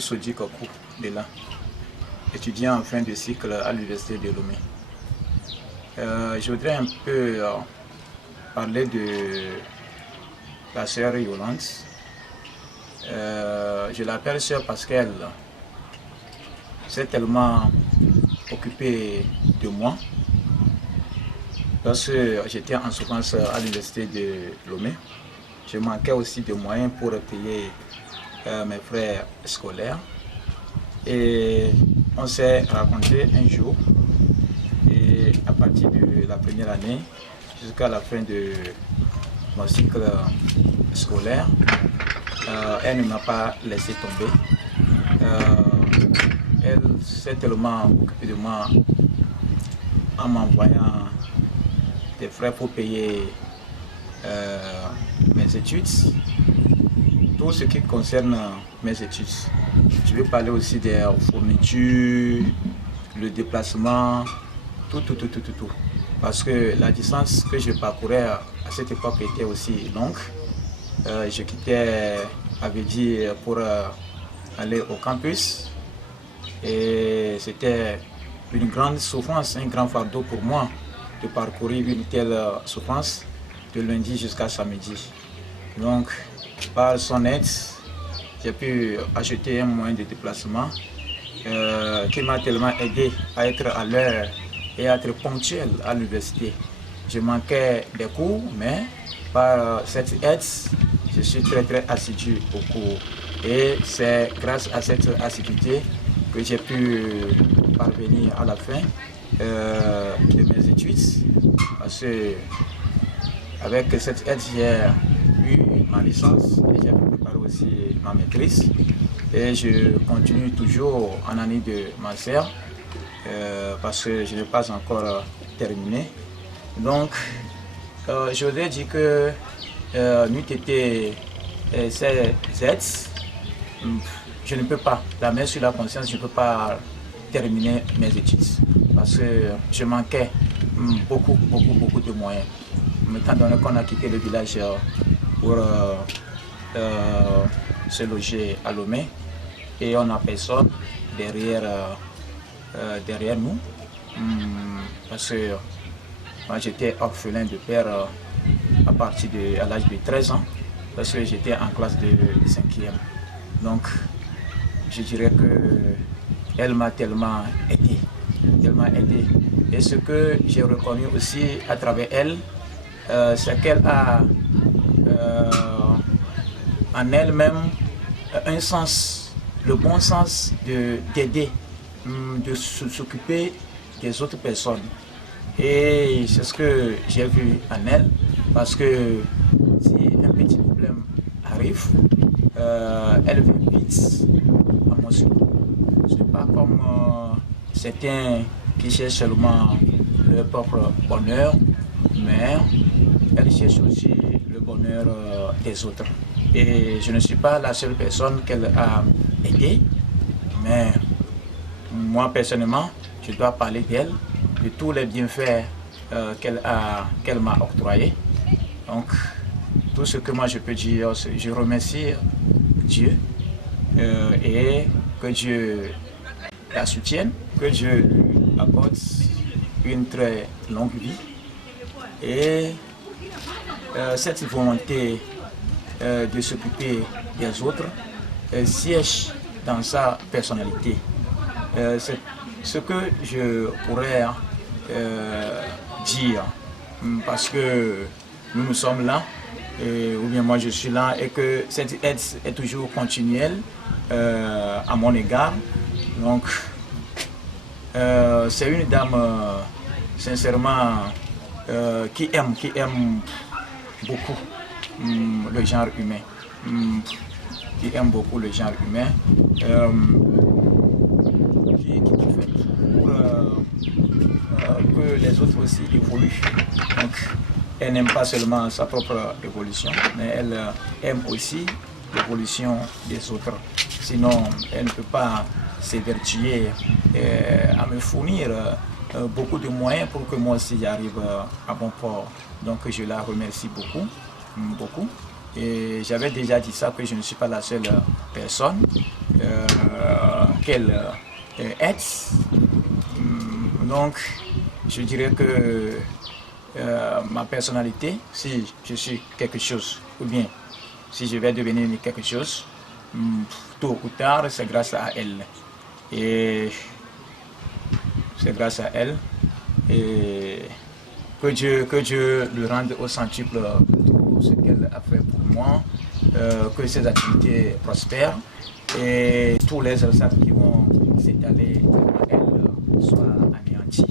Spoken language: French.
Sodi Kokou de là, étudiant en fin de cycle à l'université de Lomé. Je voudrais un peu parler de la sœur Yolande. Je l'appelle sœur parce qu'elle s'est tellement occupée de moi. Lorsque j'étais en souffrance à l'université de Lomé, je manquais aussi de moyens pour payer mes frais scolaires. Et on s'est rencontrés un jour, et à partir de la première année jusqu'à la fin de mon cycle scolaire, elle ne m'a pas laissé tomber. Elle s'est tellement occupée de moi en m'envoyant des frais pour payer mes études, tout ce qui concerne mes études. Je vais parler aussi des fournitures, le déplacement, tout. Parce que la distance que je parcourais à cette époque était aussi longue. Je quittais Abidjan pour aller au campus et c'était une grande souffrance, un grand fardeau pour moi de parcourir une telle souffrance de lundi jusqu'à samedi. Donc, par son aide, j'ai pu acheter un moyen de déplacement qui m'a tellement aidé à être à l'heure et à être ponctuel à l'université. Je manquais des cours, mais par cette aide, je suis très assidu au cours. Et c'est grâce à cette assiduité que j'ai pu parvenir à la fin de mes études. Parce que avec cette aide, j'ai eu ma licence et j'ai pu préparer aussi ma maîtrise. Et je continue toujours en année de master parce que je n'ai pas encore terminé. Donc, je voudrais dire que n'eût été ces aides, je ne peux pas, la main sur la conscience, je ne peux pas terminer mes études parce que je manquais beaucoup de moyens. Étant donné qu'on a quitté le village pour se loger à Lomé et on n'a personne derrière nous, parce que moi j'étais orphelin de père à l'âge de 13 ans parce que j'étais en classe de 5e. Donc je dirais que elle m'a tellement aidé. Et ce que j'ai reconnu aussi à travers elle, c'est qu'elle a en elle-même un sens, le bon sens d'aider, de s'occuper des autres personnes. Et c'est ce que j'ai vu en elle, parce que si un petit problème arrive, elle vient vite à mon secours. Ce n'est pas comme certains qui cherchent seulement leur propre bonheur, mais elle cherche aussi le bonheur des autres. Et je ne suis pas la seule personne qu'elle a aidée, mais moi personnellement, je dois parler d'elle, de tous les bienfaits qu'elle m'a octroyés. Donc, tout ce que moi je peux dire, je remercie Dieu et que Dieu la soutienne, que Dieu lui apporte une très longue vie. Et cette volonté de s'occuper des autres siège dans sa personnalité. C'est ce que je pourrais dire, parce que nous sommes là, ou bien moi je suis là, et que cette aide est toujours continuelle à mon égard. Donc, c'est une dame, sincèrement, qui aime beaucoup le genre humain. Qui aime beaucoup le genre humain. Qui fait pour que les autres aussi évoluent. Donc, elle n'aime pas seulement sa propre évolution, mais elle aime aussi l'évolution des autres. Sinon, elle ne peut pas s'évertuer à me fournir beaucoup de moyens pour que moi aussi j'arrive à bon port. Donc je la remercie beaucoup. Et j'avais déjà dit ça, que je ne suis pas la seule personne, qu'elle aide. Donc, je dirais que ma personnalité, si je suis quelque chose, ou bien si je vais devenir quelque chose, tôt ou tard, c'est grâce à elle. Et c'est grâce à elle. Et que Dieu lui rende au centuple tout ce qu'elle a fait pour moi, que ses activités prospèrent et tous les obstacles qui vont s'étaler à elle soient anéantis.